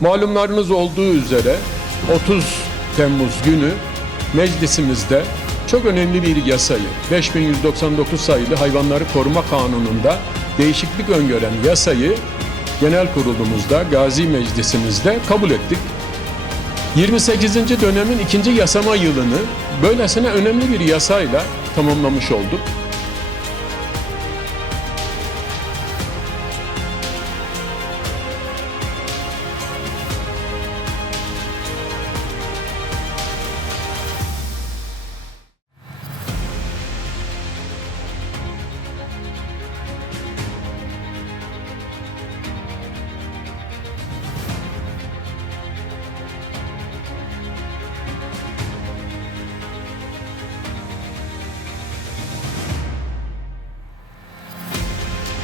Malumlarınız olduğu üzere 30 Temmuz günü meclisimizde çok önemli bir yasayı 5199 sayılı Hayvanları Koruma Kanunu'nda değişiklik öngören yasayı genel kurulumuzda, Gazi Meclisimizde kabul ettik. 28. dönemin ikinci yasama yılını böylesine önemli bir yasayla tamamlamış olduk.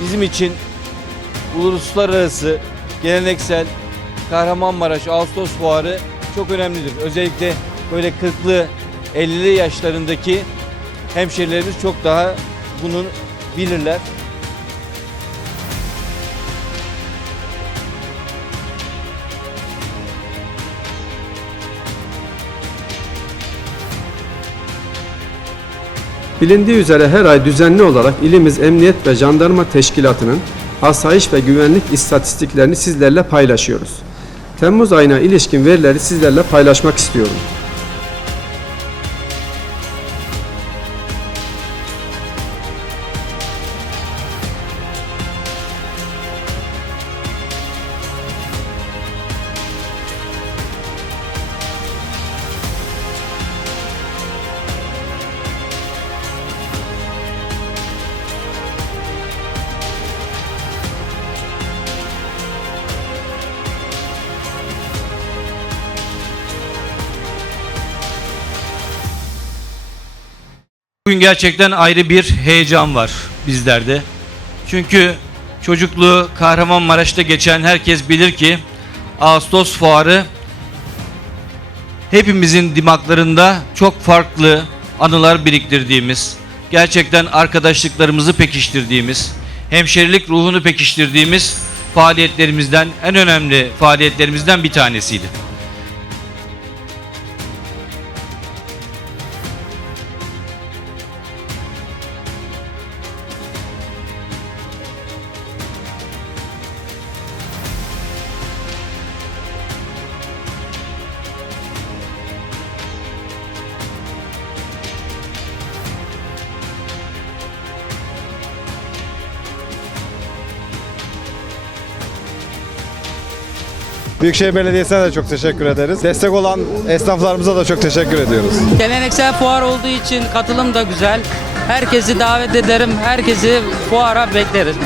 Bizim için uluslararası geleneksel Kahramanmaraş Ağustos Fuarı çok önemlidir. Özellikle böyle 40'lı 50'li yaşlarındaki hemşerilerimiz çok daha bunu bilirler. Bilindiği üzere her ay düzenli olarak ilimiz Emniyet ve Jandarma Teşkilatı'nın asayiş ve güvenlik istatistiklerini sizlerle paylaşıyoruz. Temmuz ayına ilişkin verileri sizlerle paylaşmak istiyorum. Bugün gerçekten ayrı bir heyecan var bizlerde. Çünkü çocukluğu Kahramanmaraş'ta geçen herkes bilir ki Ağustos Fuarı hepimizin dimaklarında çok farklı anılar biriktirdiğimiz, gerçekten arkadaşlıklarımızı pekiştirdiğimiz, hemşerilik ruhunu pekiştirdiğimiz faaliyetlerimizden en önemli faaliyetlerimizden bir tanesiydi. Büyükşehir Belediyesi'ne de çok teşekkür ederiz. Destek olan esnaflarımıza da çok teşekkür ediyoruz. Geleneksel fuar olduğu için katılım da güzel. Herkesi davet ederim. Herkesi fuara bekleriz.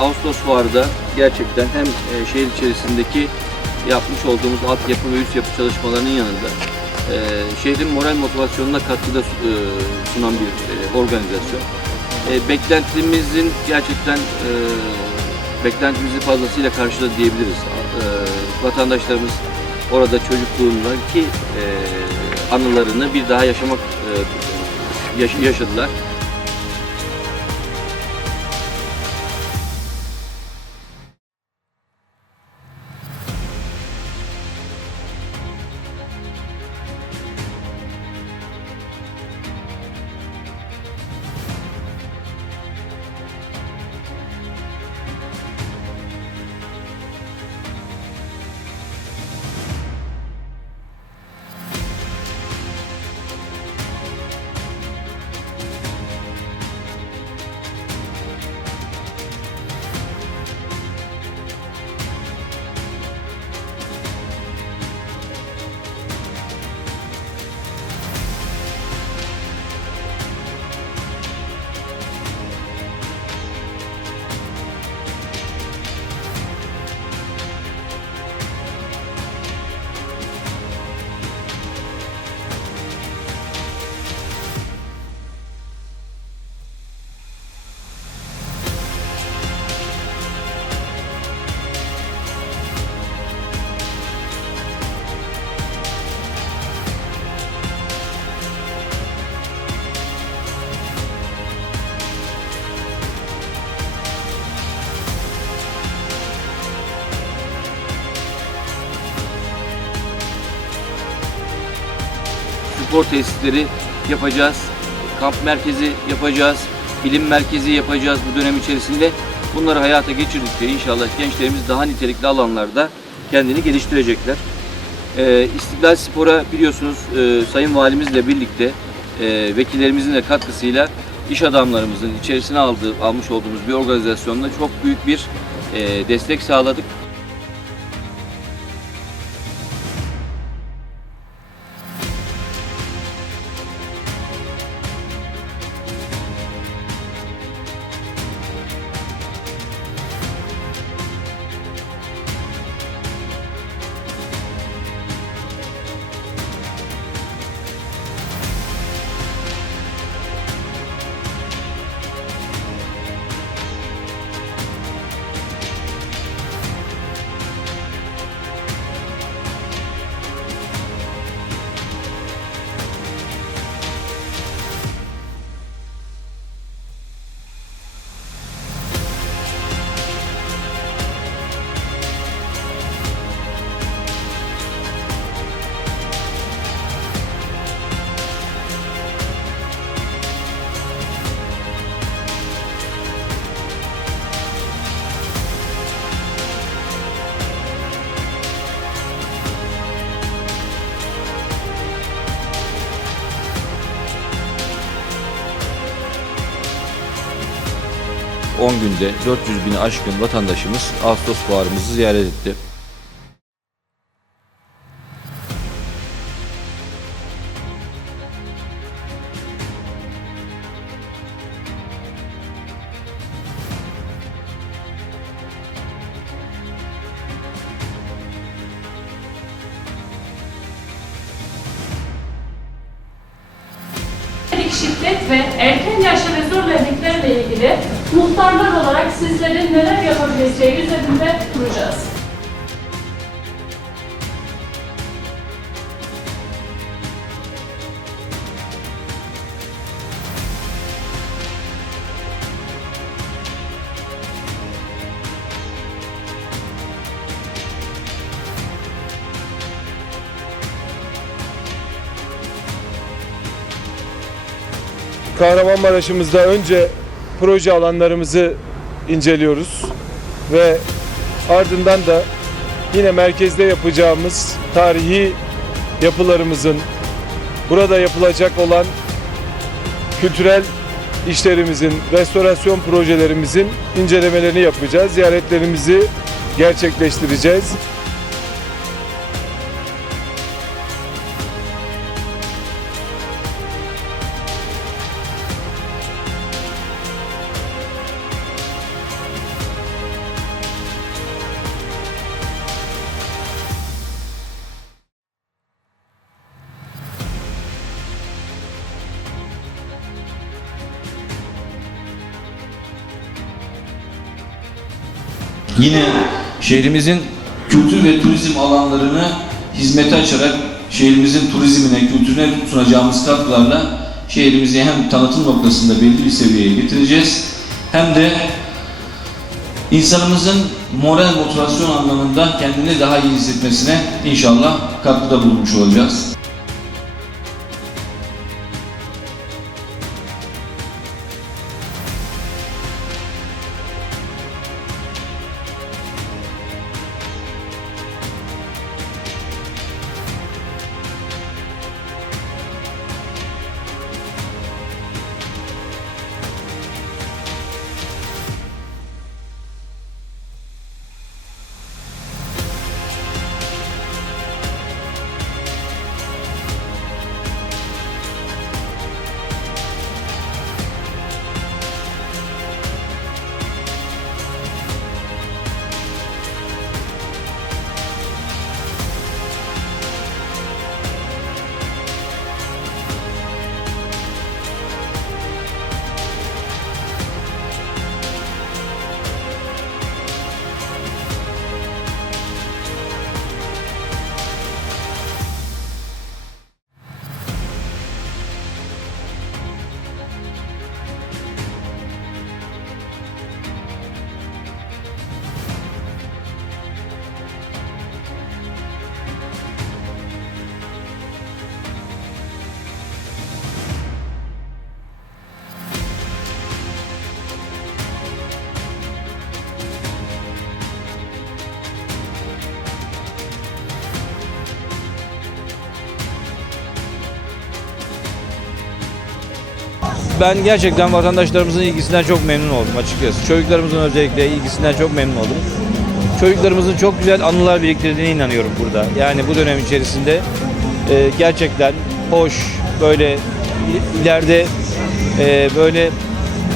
Ağustos Fuarı'da gerçekten hem e, şehir içerisindeki yapmış olduğumuz altyapı ve üst yapı çalışmalarının yanında e, şehrin moral motivasyonuna katkıda e, sunan bir e, organizasyon. E, beklentimizin gerçekten e, beklentimizi fazlasıyla karşıladı diyebiliriz. E, vatandaşlarımız orada çocukluğunda ki e, anılarını bir daha yaşamak e, yaş- yaşadılar. Spor tesisleri yapacağız. Kamp merkezi yapacağız. Bilim merkezi yapacağız bu dönem içerisinde. Bunları hayata geçirdikçe inşallah gençlerimiz daha nitelikli alanlarda kendini geliştirecekler. Ee, İstiklal Spor'a biliyorsunuz e, Sayın Valimizle birlikte e, vekillerimizin de katkısıyla iş adamlarımızın içerisine aldığı, almış olduğumuz bir organizasyonla çok büyük bir e, destek sağladık. Günde 400 bini aşkın vatandaşımız Ağustos fuarımızı ziyaret etti. Muhtarlar olarak sizlerin neler yapabileceği üzerinde duracağız. Kahramanmaraş'ımızda önce proje alanlarımızı inceliyoruz ve ardından da yine merkezde yapacağımız tarihi yapılarımızın burada yapılacak olan kültürel işlerimizin, restorasyon projelerimizin incelemelerini yapacağız. Ziyaretlerimizi gerçekleştireceğiz. Yine şehrimizin kültür ve turizm alanlarını hizmete açarak şehrimizin turizmine, kültürüne sunacağımız katkılarla şehrimizi hem tanıtım noktasında belli bir seviyeye getireceğiz hem de insanımızın moral motivasyon anlamında kendini daha iyi hissetmesine inşallah katkıda bulunmuş olacağız. Ben gerçekten vatandaşlarımızın ilgisinden çok memnun oldum açıkçası. Çocuklarımızın özellikle ilgisinden çok memnun oldum. Çocuklarımızın çok güzel anılar biriktirdiğine inanıyorum burada. Yani bu dönem içerisinde e, gerçekten hoş, böyle il- ileride e, böyle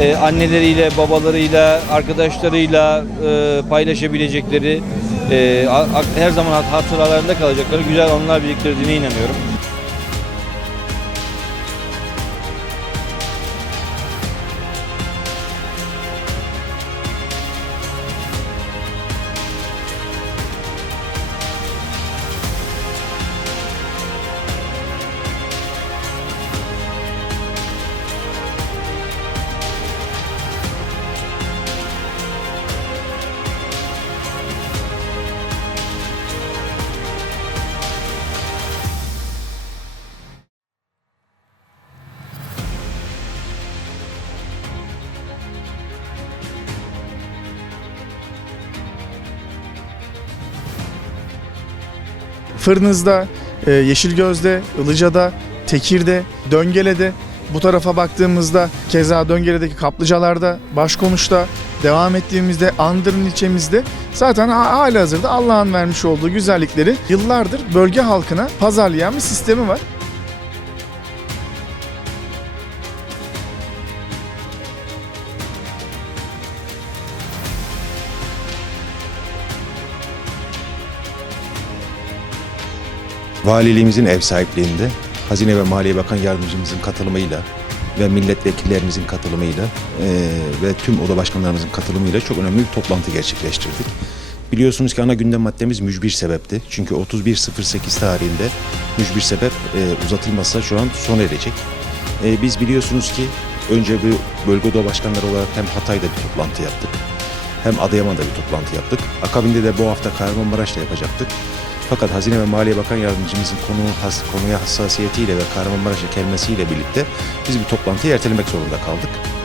e, anneleriyle, babalarıyla, arkadaşlarıyla e, paylaşabilecekleri, e, her zaman hat- hatıralarında kalacakları güzel anılar biriktirdiğine inanıyorum. Fırnız'da, e, Yeşilgöz'de, Ilıca'da, Tekir'de, Döngele'de, bu tarafa baktığımızda keza Döngele'deki kaplıcalarda, Başkonuş'ta, devam ettiğimizde Andırın ilçemizde zaten ha- halihazırda Allah'ın vermiş olduğu güzellikleri yıllardır bölge halkına pazarlayan bir sistemi var. Valiliğimizin ev sahipliğinde Hazine ve Maliye Bakan Yardımcımızın katılımıyla ve milletvekillerimizin katılımıyla eee, ve tüm oda başkanlarımızın katılımıyla çok önemli bir toplantı gerçekleştirdik. Biliyorsunuz ki ana gündem maddemiz mücbir sebepti. Çünkü 31.08 tarihinde mücbir sebep eee, uzatılmazsa şu an sona erecek. Eee, biz biliyorsunuz ki önce bu bölge oda başkanları olarak hem Hatay'da bir toplantı yaptık hem Adıyaman'da bir toplantı yaptık. Akabinde de bu hafta Kahramanmaraş'ta yapacaktık. Fakat Hazine ve Maliye Bakan Yardımcımızın konu, has, konuya hassasiyetiyle ve Kahramanmaraş'a gelmesiyle birlikte biz bir toplantıyı ertelemek zorunda kaldık.